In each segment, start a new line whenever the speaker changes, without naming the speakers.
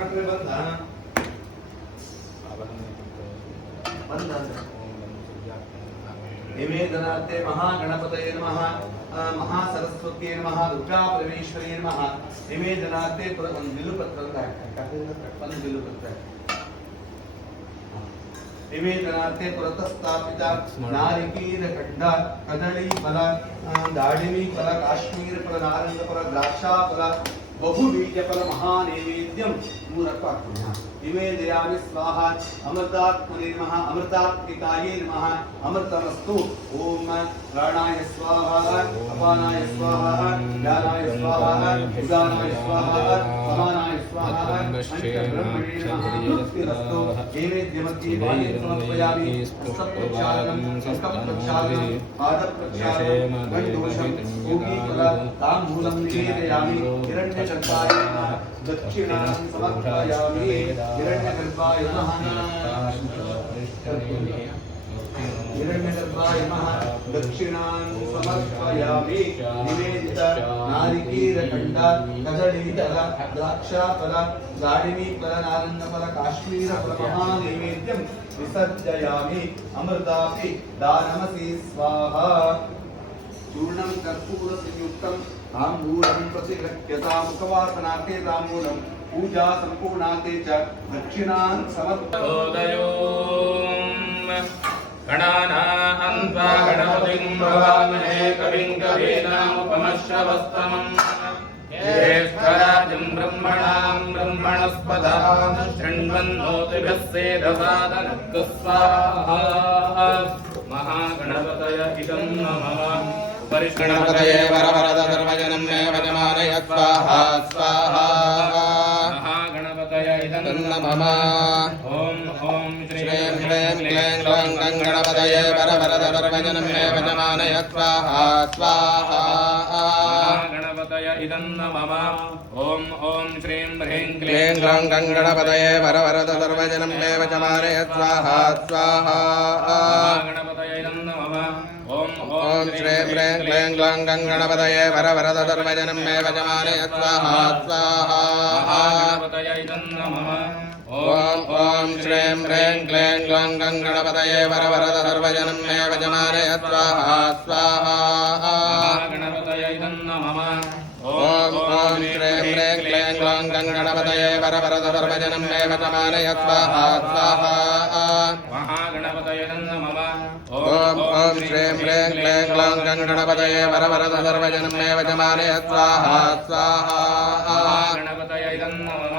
ಅಟ್ರೆ ಬಂದ ಬಂದ ನಿವೇದನಾರ್ಥೆ ಮಹಾಗಣಪತಯೇ ನಮಃ ಆ, ಮಹಾಸರಸ್ವತಿಯೇ ನಮಃ ದುರ್ಗಾ ಪರಮೇಶ್ವರಿಯೇ ನಮಃ ನಿವೇದನಾರ್ಥೆ ಪುರ ಒಂದು ಬಿಲ್ಲುಪತ್ರ ಅಂತ ಹಾಕ್ತಾರೆ. ಒಂದು ಬಿಲ್ಲುಪತ್ರ ನಿವೇದನಾರ್ಥೆ ಪುರತಸ್ಥಾಪಿತ ನಾರಿಕೀರ ಖಂಡ ಕದಳಿ ಫಲ ಆ, ದಾಳಿಮಿ ಫಲ ಕಾಶ್ಮೀರ ಫಲ ನಾರಂಗ ಫಲ ದ್ರಾಕ್ಷಾ ಫಲ ಬಹುಬೀಜ ಫಲ ಮಹಾನೈವೇದ್ಯಂ ಮೂರಕ್ಕೂ ಹಾಕ್ತೀನಿ ನಿವೇದಯಾಮಿ ಸ್ವಾಹ ಅಮೃತಾತ್ಮನೇ ನಮಃ ಅಮೃತಾತ್ಮಿಕಾಯೇ ನಮಃ ಅಮೃತಮಸ್ತು ಓಂ ಪ್ರಾಣಾಯ ಸ್ವಾಹ ಅಪಾನಾಯ ಸ್ವಾಹ ಜ್ಞಾನಾಯ ಸ್ವಾಹ ಉದಾನಾಯ ಸ್ವಾಹ ಸಮಾನಾಯ ಸ್ವಾಹ ಪಂಚಬ್ರಹ್ಮಣೇ ನಮಃ దక్షిణా సమర్పయామి హిరణ్యకల్పాయ మహానాయ కర్తవ్యం हिरण्यगर्भायमः दक्षिणान् समर्पयामि निवेदित नारिकीरखण्ड कदलीफल द्राक्षाफल दाडिमीफल नारङ्गफल काश्मीरफल महानैवेद्यं विसर्जयामि अमृतापि दानमसि स्वाहा चूर्णं कर्पूरसंयुक्तं ताम्बूलं प्रतिलक्ष्यता मुखवासनार्थे ताम्बूलं पूजा सम्पूर्णार्थे च दक्षिणान् समर्पयोदयो समर्पयामि
गणानाहन्त्वा गणपतिं भवामहे कविं कवीनामुपमश्रवस्तमम् ज्येष्ठराजं ब्रह्मणां ब्रह्मणस्पदां शृण्वन्नोतिभ्यः सेदसादनक्तु स्वाहा महागणपतय इदं नमः
गणपतये वरवरद सर्वजनं मे वजमानय स्वाहा स्वाहा
महागणपतय इदं
तन्नमः
ॐ ॐ
श्रीं ह्रीं क्लीं ग्लौं गं गणपतये वरवरद सर्वजनं मे वजमानय स्वाहा स्वाहा
गणपतय इदं नमः ॐ ॐ श्रीं ह्रीं
क्लीं ग्लौं गं गणपतये वरवरद सर्वजनं मे वजमानय स्वाहा स्वाहा
गणपतय इदं नमः ॐ
ॐ श्रीं ह्रीं क्लीं ग्लौं गं गणपतये वरवरद सर्वजनं मे वजमानय स्वाहा स्वाहा
गणपतय इदं नमः
ॐ ॐ श्रीं ह्रीं क्लीं ग्लौं गं गणपतये वरवरद सर्वजनं मे वजमानय स्वाहा स्वाहा
गणपतय इदं नमः
ॐ ॐ श्रीं ह्रीं क्लीं ग्लौं गं गणपतये वरवरद सर्वजनं मे वजमानय स्वाहा स्वाहा
महागणपतय इदं नमः
ॐ ॐ श्रीं ह्रीं क्लीं ग्लौं गं गणपतये वरवरद सर्वजनं मे वजमानय स्वाहा स्वाहा
गणपतय इदं नमः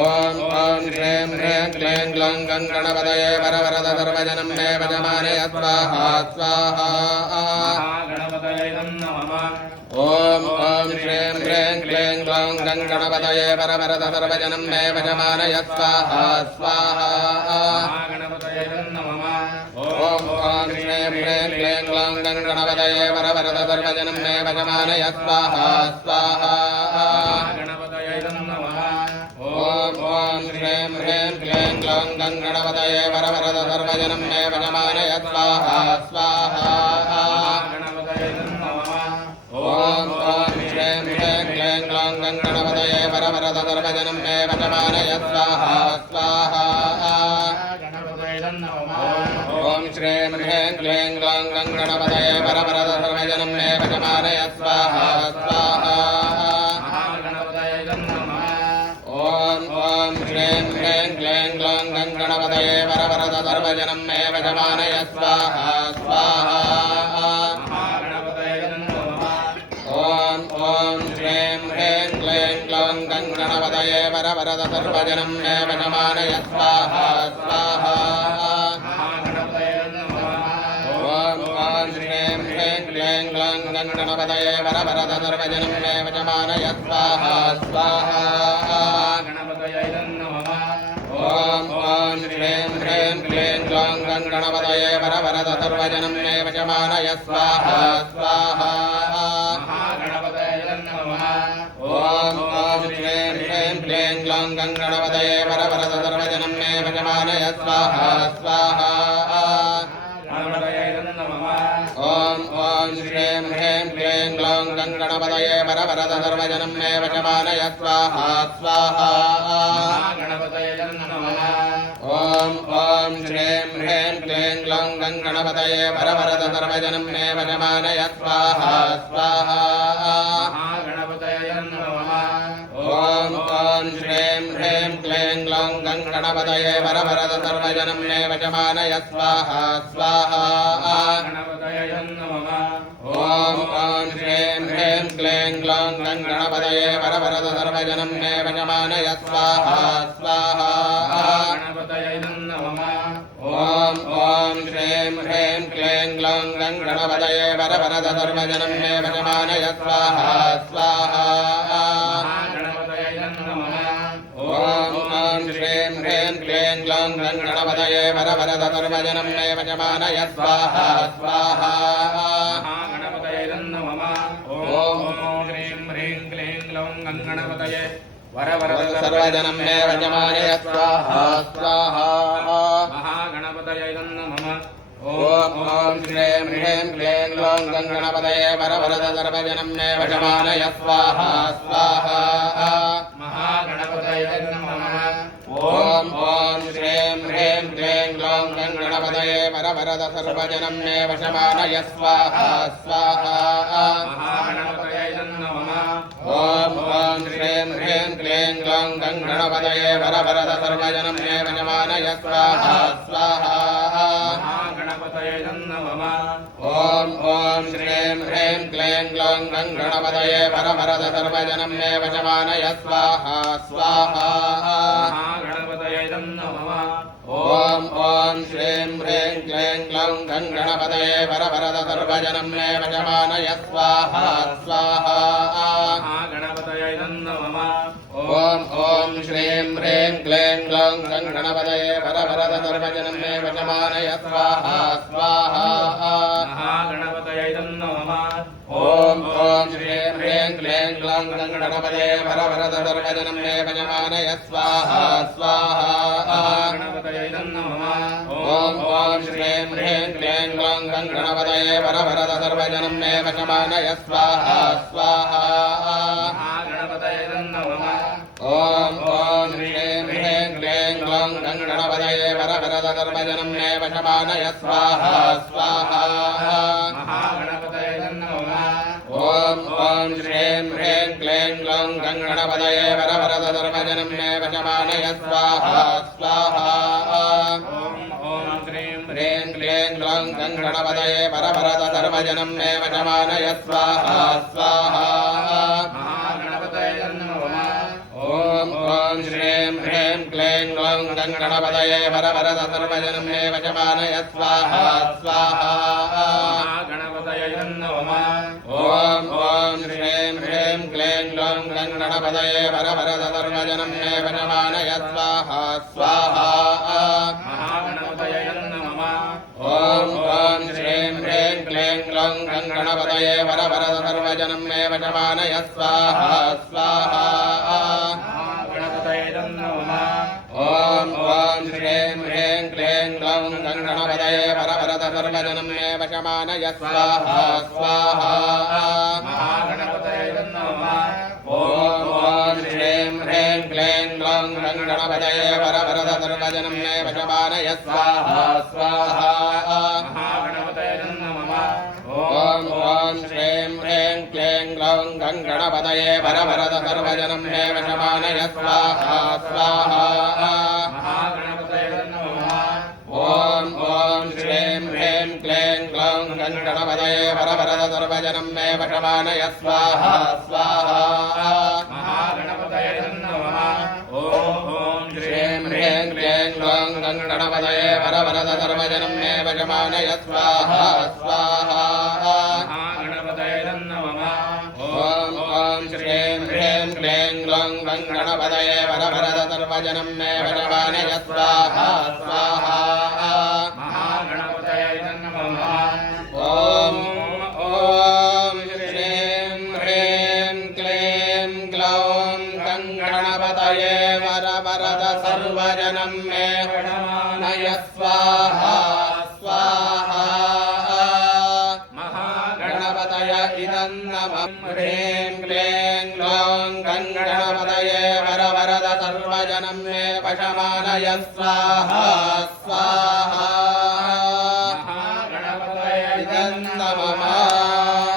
ॐ ॐ श्रीं ह्रीं क्लीं ग्लौं गं गणपतये वरवरद सर्वजनं मे वजमानय स्वाहा स्वाहा
गणपतय इदं नमः
ॐ ॐ श्रीं ह्रीं क्लीं ग्लौं गं गणपतये वरवरद सर्वजनं मे वजमानय स्वाहा स्वाहा
गणपतय इदं नमः
ॐ ॐ श्रीं ह्रीं क्लीं ग्लौं गं गणपतये वरवरद सर्वजनं मे वजमानय स्वाहा स्वाहा ॐ श्रीं ह्रीं क्लीं ग्लौं गं गणपतये वरवरद सर्वजनं मे वजमानय स्वाहा स्वाहा
गणपतय इदं नमः
ॐ ॐ श्रीं ह्रीं क्लीं ग्लौं गं गणपतये वरवरद सर्वजनं मे वजमानय स्वाहा स्वाहा
गणपतय इदं नमः
ॐ श्रीं ह्रीं क्लीं ग्लौं गं गणपतये वरवरद सर्वजनं मे वजमानय स्वाहा स्वाहा ह्रीं क्लीं ग्लौं गं गणपतये वरवरद सर्वजनं मे वजमानय स्वाहा स्वाहा
महागणपतय इदं नमः
ॐ ॐ श्रीं ह्रीं क्लीं ग्लौं गं गणपतये वरवरद सर्वजनं मे वजमानय स्वाहा स्वाहा
महागणपतय इदं नमः
ॐ ॐ श्रीं ह्रीं क्लीं ग्लौं गं गणपतये वरवरद सर्वजनं मे वजमानय स्वाहा स्वाहा श्रीं ह्रीं क्लीं ग्लौं गं गणपतये वरवरद सर्वजनं मे वजमानय स्वाहा स्वाहा
महागणपतय इदं नमः
ॐ ॐ श्रीं ह्रीं क्लीं ग्लौं गं गणपतये वरवरद सर्वजनं मे वजमानय स्वाहा स्वाहा
गणपतय इदं नमः
ह्रीं क्लौं गङ्गणपतये वरवरद सर्वजनं मे वशमानय स्वाहा स्वाहा
महागणपतये नमः
ॐ ॐ श्रीं ह्रीं क्लीं ग्लौं गङ्गणपतये वरवरद सर्वजनं मे वशमानय स्वाहा स्वाहा
महागणपतये नमः
ॐ ॐ श्रीं ह्रीं क्लीं ग्लौं गङ्गणपतये वरवरद सर्वजनं मे वशमानय स्वाहा स्वाहा
गणपतये नमः
ॐ ॐ श्रीं ह्रीं क्लीं ग्लौं गङ्गणपतये वरवरद सर्वजनं मे वशमानय स्वाहा स्वाहा
गणपतये नमः
ॐ ॐ श्रीं ह्रीं क्लीं ग्लौं गङ्गणपतये वरवरद सर्वजनं मे वशमानय स्वाहा स्वाहा
महागणपतये नमः
ॐ ॐ श्रीं ह्रीं क्लीं ग्लौं गङ्गणपतये वरवरद सर्वजनं मे वशमानय स्वाहा स्वाहा
ह्रीं क्लीं ग्लौं गङ्गणपतये वरवरद
सर्वजनं मे वशमानय स्वाहा स्वाहा
महागणपतये नमः
ॐ ॐ श्रीं ह्रीं क्लीं ग्लौं गङ्गणपतये वरवरद सर्वजनं मे वशमानय स्वाहा स्वाहा
महागणपतये नमः
ॐ ॐ श्रीं ह्रीं क्लीं ग्लौं गङ्गणपतये वरवरद सर्वजनं मे वशमानय स्वाहा स्वाहा
महागणपतये नमः
ॐ ॐ श्रीं ह्रीं क्लीं ग्लौं गङ्गणपतये वरवरद सर्वजनं मे वशमानय स्वाहा स्वाहा
महागणपतये नमः
ॐ ॐ श्रीं ह्रीं क्लीं ग्लौं गङ्गणपतये वरवरद सर्वजनं मे वशमानय स्वाहा स्वाहा
महागणपतये नमः
ॐ ॐ श्रीं ह्रीं क्लीं ग्लौं गङ्गणपतये वरवरद सर्वजनं मे वशमानय स्वाहा स्वाहा क्लीं ग्लौं गङ्गणपतये वरवरद सर्वजनं मे वशमानय स्वाहा स्वाहा
गणपतये नमः
ॐ ॐ श्रीं ह्रीं क्लीं ग्लौं गङ्गणपतये वरवरद सर्वजनं मे वशमानय स्वाहा स्वाहा
महागणपतये नमः
ॐ ॐ श्रीं ह्रीं क्लीं ग्लौं गङ्गणपतये वरवरद सर्वजनं मे वशमानय स्वाहा स्वाहा
महागणपतये नमः
ॐ ॐ श्रीं ह्रीं क्लीं ग्लौं गङ्गणपतये वरवरद सर्वजनं मे वशमानय स्वाहा स्वाहा
ॐ ॐ श्रीं
ह्रीं क्लीं ग्लौं गङ्गणपतये वरवरद सर्वजनं मे वशमानय स्वाहा स्वाहा
महागणपतये नमः
ॐ ॐ श्रीं ह्रीं क्लीं ग्लौं गङ्गणपतये वरवरद सर्वजनं मे वशमानय स्वाहा स्वाहा
महागणपतये नमः
ॐ ॐ श्रीं ह्रीं क्लीं ग्लौं गङ्गणपतये वरवरद सर्वजनं मे वशमानय स्वाहा स्वाहा
महागणपतये नमः
ॐ ॐ श्रीं ह्रीं क्लीं ग्लौं गङ्गणपतये वरवरद सर्वजनं मे वशमानय स्वाहा स्वाहा क्लीं ग्लौं गङ्गणपतये वरवरद सर्वजनं मे वशमानय स्वाहा स्वाहा
महागणपतये नमः
ॐ ॐ श्रीं ह्रीं क्लीं ग्लौं गङ्गणपतये वरवरद सर्वजनं मे वशमानय स्वाहा स्वाहा
महागणपतये नमः
ॐ ॐ श्रीं ह्रीं क्लीं ग्लौं गङ्गणपतये वरवरद सर्वजनं मे वशमानय स्वाहा स्वाहा ग्लौं गङ्गणपतये वरवरद सर्वजनं मे वशमानय स्वाहा स्वाहा
महागणपतये नमः ॐ
श्रीं ह्रीं क्लीं ग्लौं गङ्गणपतये वरवरद सर्वजनं मे वशमानय स्वाहा स्वाहा
महागणपतये नमः
ॐ ॐ श्रीं ह्रीं क्लीं ग्लौं गङ्गणपतये वरवरद सर्वजनं मे वशमानय स्वाहा स्वाहा ह्रीं क्लीं ग्लौं गं गणपतये वर वरद सर्वजनं मे वशमानय स्वाहा स्वाहा